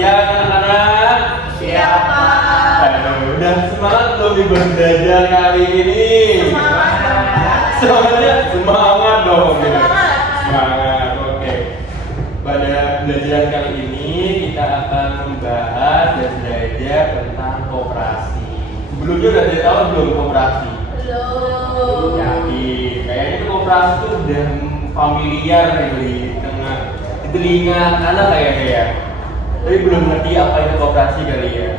siang anak-anak. Siapa? Aduh, udah semangat belum di belajar kali ini? Semangat dong. Semangat, oke. Pada belajar kali ini kita akan membahas dan belajar tentang koperasi. Sebelumnya udah ada tahu belum koperasi? Belum. Yakin, kayaknya koperasi itu udah familiar di telinga anak kayaknya ya. Tapi belum ngerti apa itu koperasi kali ya.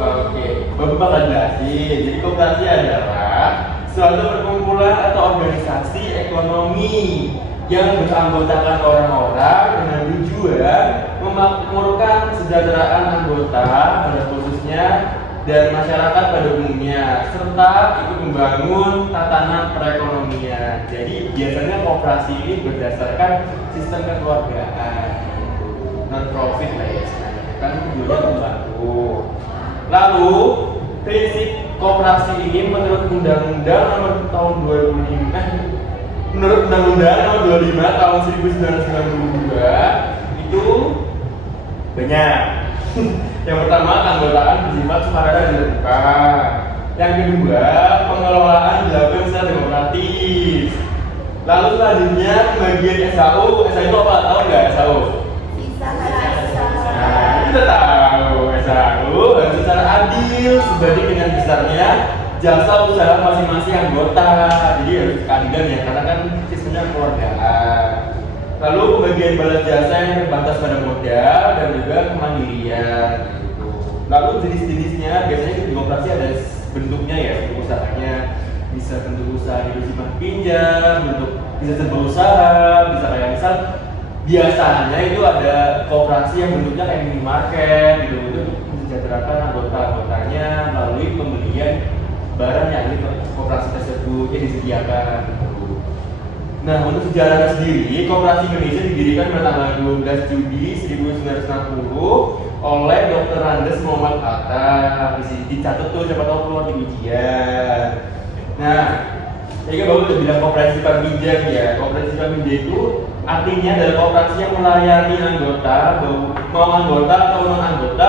Oke, Bapak bakal jelasin. Jadi koperasi adalah suatu perkumpulan atau organisasi ekonomi yang beranggotakan orang-orang dengan tujuan memakmurkan kesejahteraan anggota pada khususnya dan masyarakat pada umumnya, serta ikut membangun tatanan perekonomian. Jadi biasanya koperasi ini berdasarkan sistem kekeluargaan, non profit lah ya, kan tujuannya membantu. Lalu prinsip koperasi ini menurut Undang-Undang Nomor tahun 2005, menurut Undang-Undang Nomor 25 tahun 1992 itu banyak. Yang pertama, keanggotaan bersifat sukarela dan terbuka. Yang kedua, pengelolaan dilakukan secara demokratis. Lalu selanjutnya pembagian SAU. SAU itu apa? Tahu nggak SAU? Nah, kita tahu SAU harus secara adil sebanding dengan besarnya jasa usaha masing-masing anggota. Jadi harus keadilan ya, karena kan sistemnya keluargaan. Lalu pembagian balas jasa yang terbatas pada modal dan juga kemandirian. Gitu. Lalu jenis-jenisnya biasanya di koperasi ada bentuknya ya, bentuk usahanya bisa bentuk usaha hidup simpan pinjam, bentuk bisa serba usaha, bisa kayak misal biasanya itu ada koperasi yang bentuknya kayak minimarket gitu, untuk mensejahterakan anggota-anggotanya melalui pembelian barang yang di koperasi tersebut yang disediakan. Nah, untuk sejarahnya sendiri, Koperasi Indonesia didirikan pada tanggal 12 Juli 1960 oleh Dr. Andes Muhammad Hatta. Dicatat tuh, siapa tahu keluar di ujian. Nah, tadi kan Bapak udah bilang koperasi simpan pinjam ya. Koperasi simpan pinjam itu artinya adalah koperasi yang melayani anggota, mau anggota atau non anggota,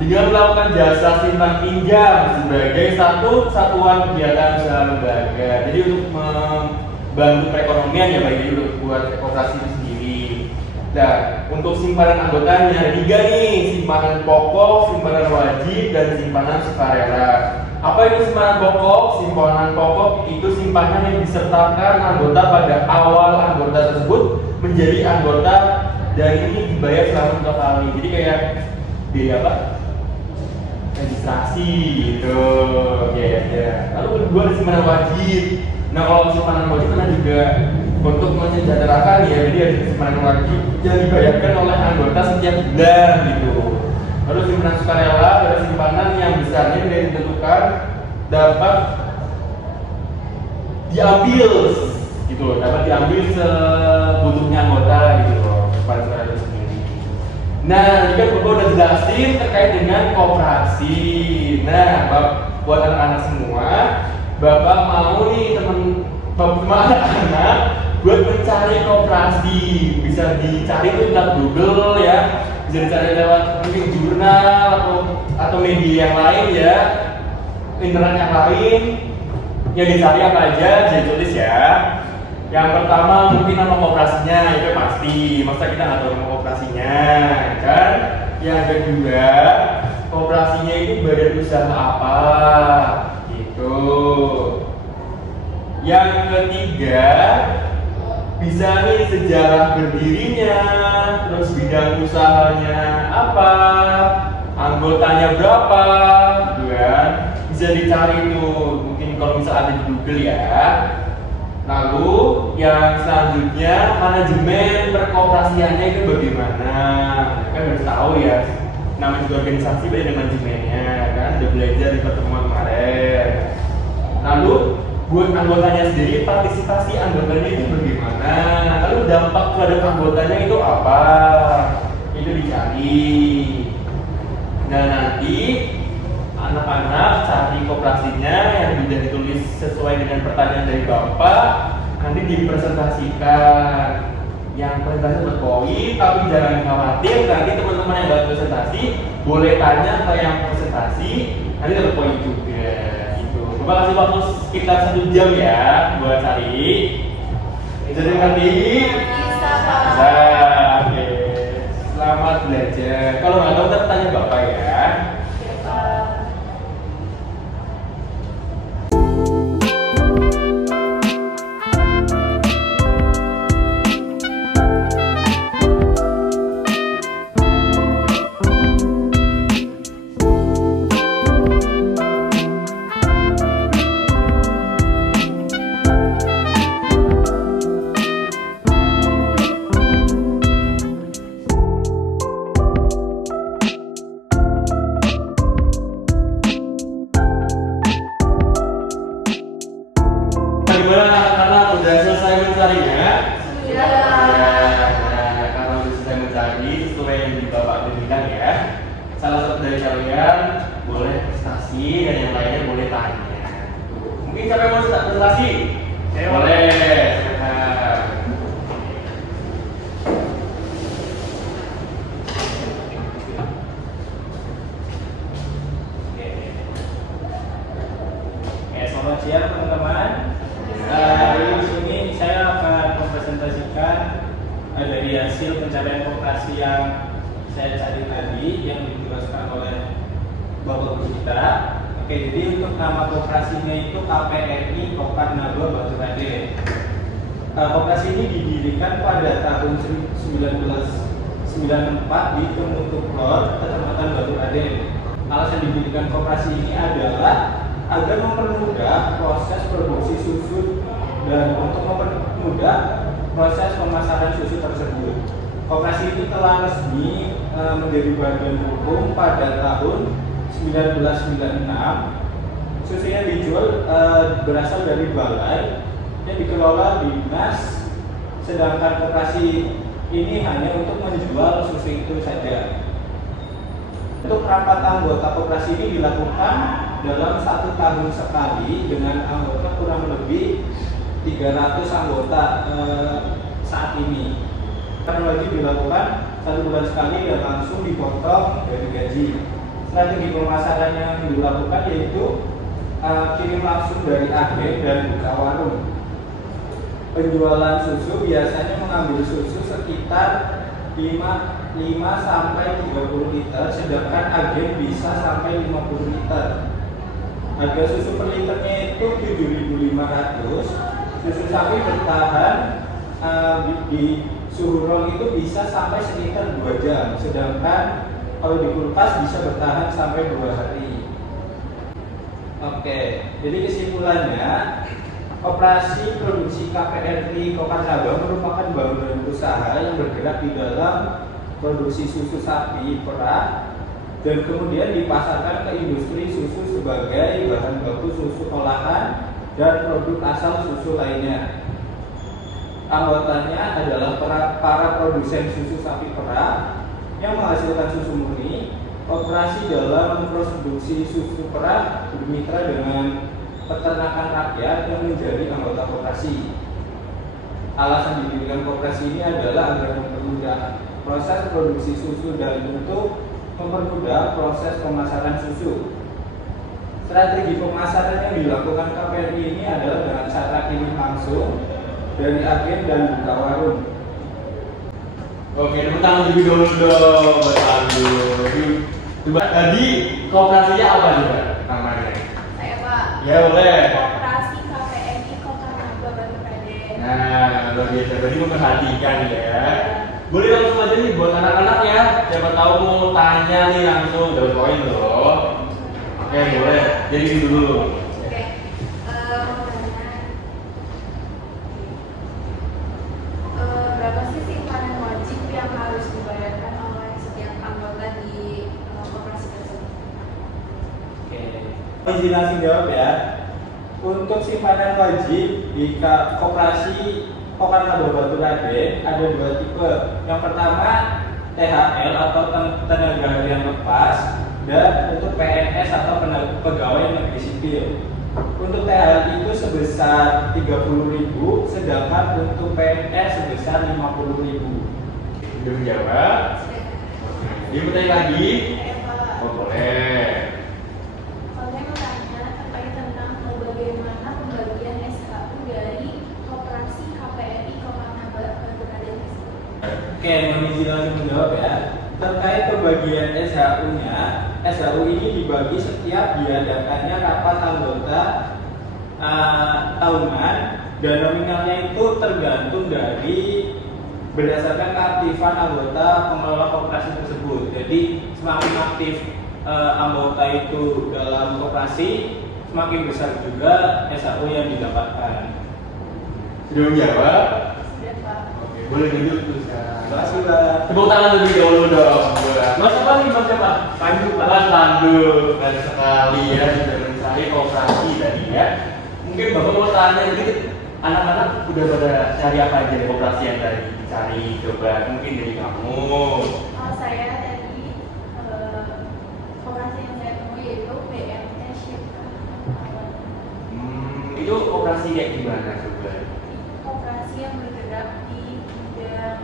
dengan melakukan jasa simpan pinjam sebagai satu satuan kegiatan usaha lembaga. Jadi untuk bantu perekonomian ya, bagi untuk buat koperasi itu sendiri. Nah, untuk simpanan anggotanya ada 3 nih, simpanan pokok, simpanan wajib, dan simpanan sukarela. Apa itu simpanan pokok? Simpanan pokok itu simpanan yang disertakan anggota pada awal anggota tersebut menjadi anggota, dan ini dibayar selama 2 kali. Jadi kayak biaya apa? Registrasi gitu. Ya. Lalu kedua ada simpanan wajib. Nah, kalau simpanan wajib kan juga untuk mensejahterakan ya, jadi ada simpanan wajib yang dibayarkan oleh anggota setiap bulan gitu. Lalu simpanan sukarela adalah simpanan yang besarnya tidak ditentukan, dapat diambil gitu loh, dapat diambil sebutuhnya anggota gitu loh, simpanan sukarela itu sendiri. Nah, jika Bapak udah jelasin terkait dengan koperasi. Nah, buat anak-anak semua, Bapak mau nih anak-anak buat mencari koperasi, bisa dicari tuh lewat Google ya, bisa dicari lewat mungkin jurnal atau media yang lain ya, internet yang lain. Yang dicari apa aja, bisa tulis ya. Yang pertama mungkin nama koperasinya, itu pasti, masa kita nggak tahu nama koperasinya kan. Yang kedua, koperasinya itu badan usaha apa. Yang ketiga, bisa nih sejarah berdirinya, terus bidang usahanya apa, anggotanya berapa, gitu kan? Bisa dicari tuh, mungkin kalau bisa ada di Google ya. Lalu yang selanjutnya, manajemen perkoperasiannya itu bagaimana? Kan harus tahu ya, namanya juga organisasi beda dengan manajemennya kan, udah belajar di pertemuan kemarin. Lalu buat anggotanya sendiri, partisipasi anggotanya itu bagaimana, lalu dampak terhadap anggotanya itu apa, itu dicari. Nah, nanti anak-anak cari koperasinya yang sudah ditulis sesuai dengan pertanyaan dari Bapak, nanti dipresentasikan yang presentasi berpoin, tapi jangan khawatir, nanti teman-teman yang buat presentasi boleh tanya ke yang presentasi, nanti dapat poin juga. Gitu. Coba kasih waktu sekitar 1 jam ya buat cari. Jadi nanti Bisa, Pak. bisa. Oke. Selamat belajar. Kalau nggak tahu, ntar tanya bapak ya. Oke, Pak. Gimana anak-anak udah selesai mencarinya? Sudah. Nah, karena udah selesai mencari sesuai yang di bapak berikan ya. Salah satu dari kalian boleh prestasi dan yang lainnya boleh tanya. Mungkin siapa yang mau prestasi? Boleh. Silakan. Selamat siang teman-teman. Hari ini saya akan mempresentasikan dari hasil pencapaian koperasi yang saya cari tadi yang dijelaskan oleh Bapak Guru kita. Oke, jadi untuk nama koperasinya itu KPRI Kokar Naba Batu Raden. Koperasi ini didirikan pada tahun 1994 di Temutuklor, Kecamatan Batu Raden. Alasan didirikan koperasi ini adalah agar mempermudah proses produksi susu dan untuk mempermudah proses pemasaran susu tersebut. Koperasi ini telah resmi menjadi badan hukum pada tahun 1996. Susu yang dijual berasal dari balai yang dikelola dinas, sedangkan koperasi ini hanya untuk menjual susu itu saja. Untuk rapat anggota koperasi ini dilakukan dalam 1 tahun sekali dengan anggota kurang lebih 300 anggota saat ini. Karena wajib dilakukan 1 bulan sekali dan langsung dipotong dari gaji. Strategi pemasaran yang dilakukan yaitu kirim langsung dari agen dan buka warung. Penjualan susu biasanya mengambil susu sekitar 5 sampai 30 liter, sedangkan agen bisa sampai 50 liter. Harga susu per liternya itu 7.500. Susu sapi bertahan di suhu ruang itu bisa sampai sekitar 2 jam, sedangkan kalau di kulkas bisa bertahan sampai 2 hari. Oke, jadi kesimpulannya, operasi produksi KPRI Kokar Naba merupakan bangunan usaha yang bergerak di dalam produksi susu sapi perah dan kemudian dipasarkan ke industri susu sebagai bahan baku susu olahan dan produk asal susu lainnya. Anggotanya adalah para produsen susu sapi perah yang menghasilkan susu murni. Operasi dalam produksi susu perah bermitra dengan peternakan rakyat yang menjadi anggota koperasi. Alasan didirikan koperasi ini adalah agar mempermudah proses produksi susu dan untuk mempermudah proses pemasaran susu. Strategi pemasaran yang dilakukan KPRI ini adalah dengan cara kirim langsung dari agen dan buka warung. Oke, tepuk tangan lebih dulu dong buat Pandu. Coba tadi kooperasinya apa juga namanya? Saya, Pak. Ya boleh. Koperasi KPRI Kokar Naba Batu Raden. Nah, luar biasa. Berarti memperhatikan ya. Boleh langsung aja nih buat anak-anak ya. Siapa tahu mau tanya nih langsung dapat poin loh. Oke, boleh. Jadi gitu dulu. Oke. Berapa sih simpanan wajib yang harus dibayarkan oleh setiap anggota di koperasi tersebut? Oke, izin langsung jawab ya. Untuk simpanan wajib di koperasi Kokar Naba Batu Raden ada 2 tipe. Yang pertama THL atau tenaga harian lepas, dan untuk PNS atau pegawai negeri sipil. Untuk THR itu sebesar 30.000, sedangkan untuk PNS sebesar 50.000. Sudah menjawab? Sudah. Dia bertanya lagi? Saya Pak. Oh, boleh. Saya mau tanya terkait tentang bagaimana pembagian SHU dari Koperasi KPRI Komanabar Batu tersebut. Oke, Mami langsung menjawab ya. Terkait pembagian SHU-nya, SHU ini dibagi setiap diadakannya rapat anggota tahunan, dan nominalnya itu tergantung dari berdasarkan keaktifan anggota pengelola koperasi tersebut. Jadi semakin aktif anggota itu dalam koperasi, semakin besar juga SHU yang didapatkan. Sudah menjawab? Sudah Pak. Oke, boleh duduk tuh sekarang. Terima kasih, Pak. Tepuk tangan lebih dahulu dong. Mas apa nih, Mas siapa? Pandu, Pak. Mas Pandu, keren sekali ya sudah mencari kooperasi tadi ya. Mungkin Bapak mau tanya dikit, anak-anak udah pada cari apa aja kooperasi yang tadi dicari, coba mungkin dari kamu. Kalau saya tadi koperasi yang saya temui yaitu BMT Shipka. Itu kooperasi kayak gimana coba? Koperasi yang bergerak di bidang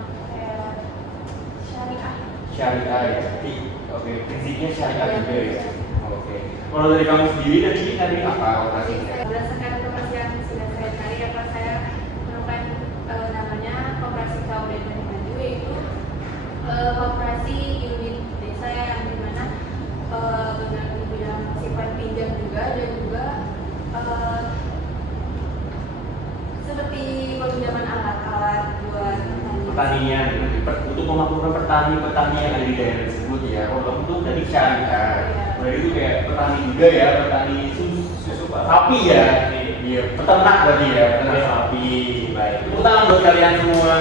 syariah. Syariah ya, oke, prinsipnya syariah juga ya. Oke. Kalau dari kamu sendiri tadi cari apa kooperasinya? Berdasarkan koperasi yang sudah saya cari, apa saya menemukan namanya koperasi kaum dan maju, yaitu koperasi unit desa yang dimana dengan di bidang sifat pinjam juga, dan juga seperti peminjaman alat-alat buat Pertanian, untuk memakmurkan petani-petani yang ada di daerah tersebut ya. Kalau kamu tuh tadi syariah, berarti itu kayak petani juga ya, petani susu sapi ya. Iya, peternak berarti ya, peternak sapi. Baik, tepuk tangan buat kalian semua.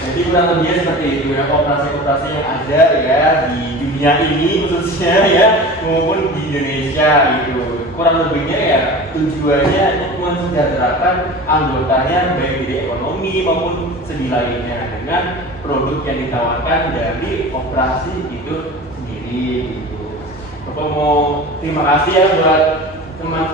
Jadi kurang lebihnya seperti itu ya, kooperasi-kooperasi yang ada ya di dunia ini khususnya ya, maupun di Indonesia gitu. Kurang lebihnya ya tujuannya untuk mensejahterakan anggotanya baik dari ekonomi maupun segi lainnya dengan produk yang ditawarkan dari kooperasi itu sendiri gitu. Bapak mau terima kasih ya buat teman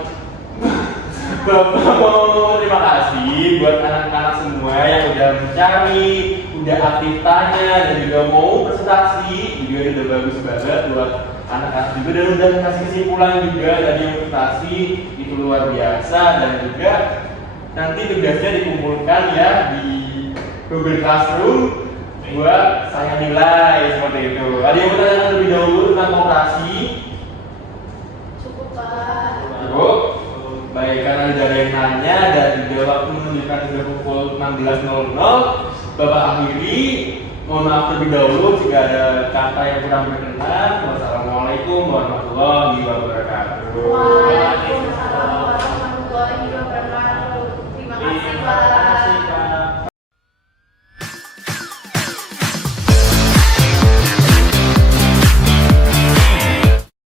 Bapak mau terima kasih buat anak-anak semua yang udah mencari, udah aktif tanya, dan juga mau presentasi, juga udah bagus banget buat anak-anak juga, dan udah kasih kesimpulan juga dari presentasi itu luar biasa, dan juga nanti tugasnya dikumpulkan ya di Google Classroom buat saya nilai seperti itu. Ada yang mau tanya lebih dahulu tentang kooperasi? Cukup Pak. Cukup? Baik, karena tidak ada yang nanya dan juga waktu menunjukkan sudah pukul 16.00, Bapak akhiri. Mohon maaf terlebih dahulu jika ada kata yang kurang berkenan. Wassalamualaikum warahmatullahi wabarakatuh. Waalaikumsalam warahmatullahi wabarakatuh. Terima kasih Pak.